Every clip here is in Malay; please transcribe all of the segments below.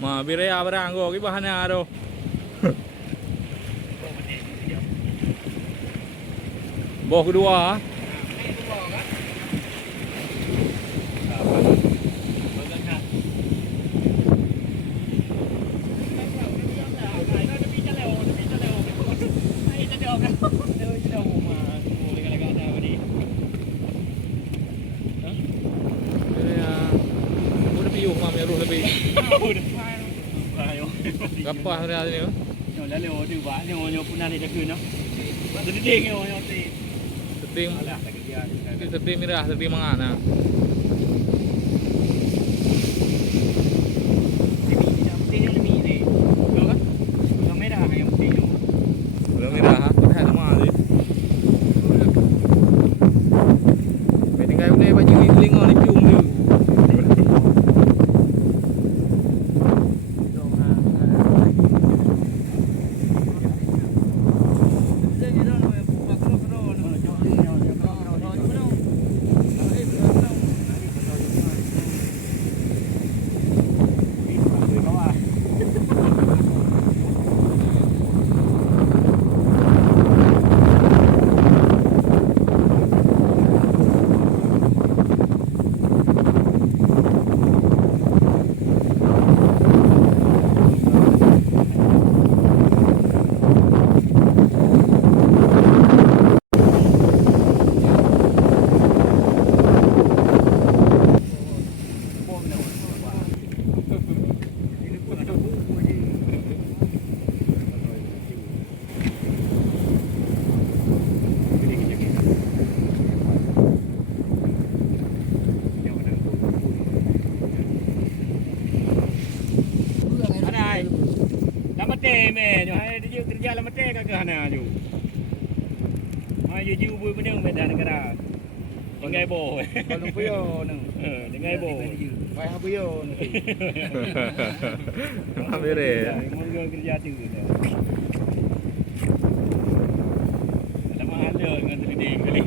Mabire abaranggo ki bahannya aro. Boh kedua. Gapah hari ni. Nyo lah leo tu ba, nyo pun nanti dah kena. Sedih nyo ti. Sedih. Alah tak kerja. Sedih mirah, sedih mangana. Kerja lama teh kagak hana ju. Ju bui beneng medan negara. Dengai bo. Kalau puyo nang. Dengai bo. Pai ha puyo. Mabire. Mun kerja tu. Lama ada dengan trading kali.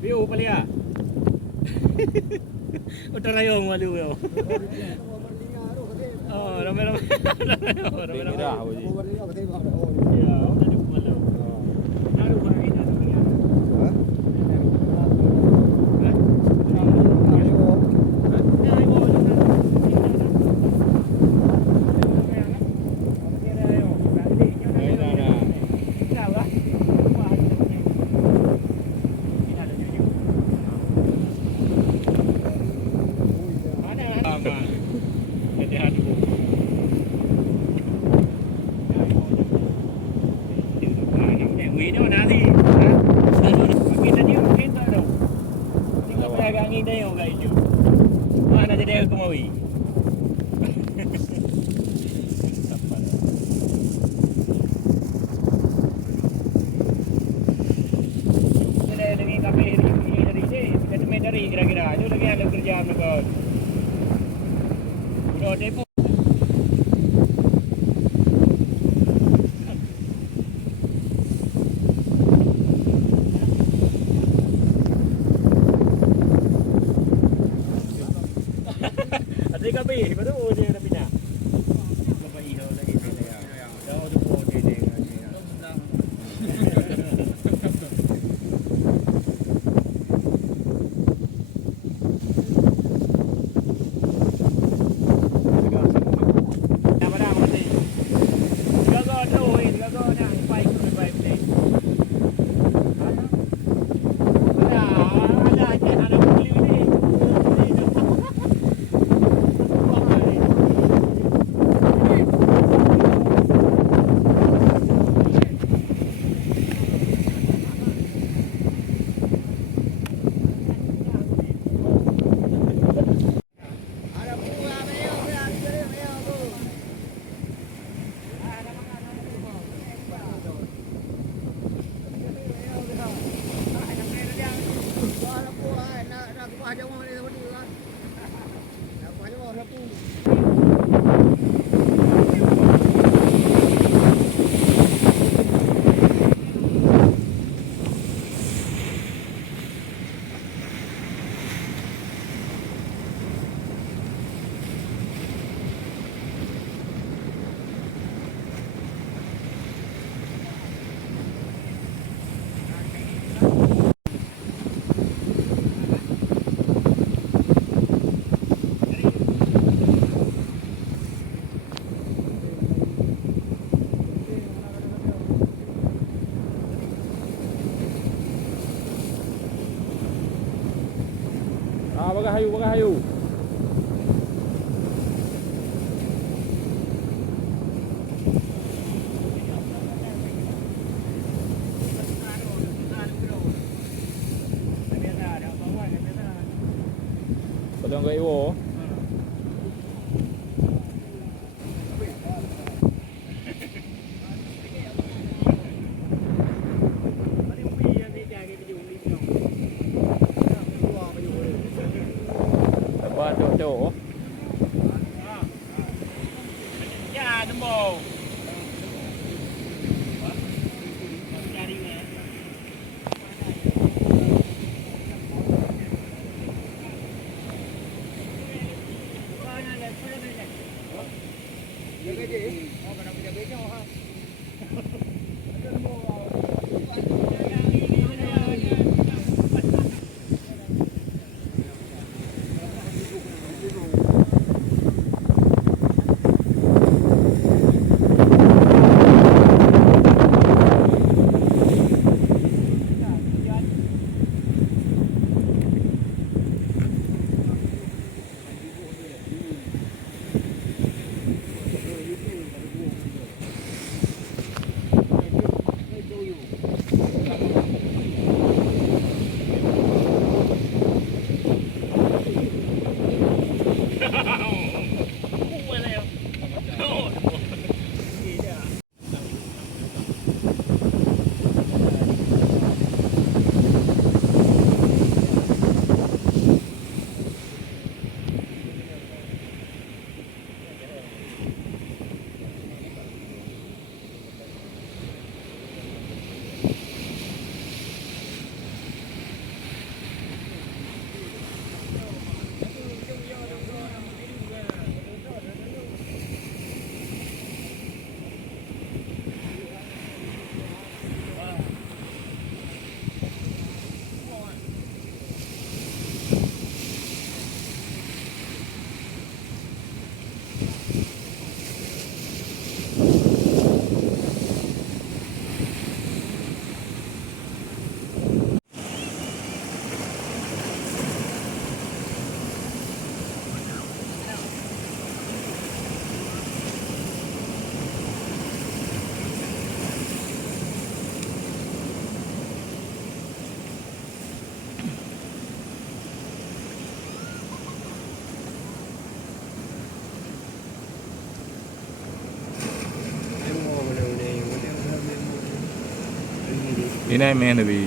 View palia. Utarayong malu yo. Oh, ramai-ramai. Ramai-ramai. Ya, ada malu. Naru hari naru ni. kat itu. Mana jadi aku mau pergi? Dari kira-kira itu lagi ada kerjaan kau. Udah depo. Ada kapi, betul dia ada pindah. Lepas itu lagi dia. Dah tu pun dia. Bagai hayu. Padang kat Iwo. Chỗ Ya, tembok. Jaga je. Oh, kena jaga ha. ဒီနိုင်မင်းတပီ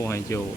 ဘုံဟိုင်းကျိုး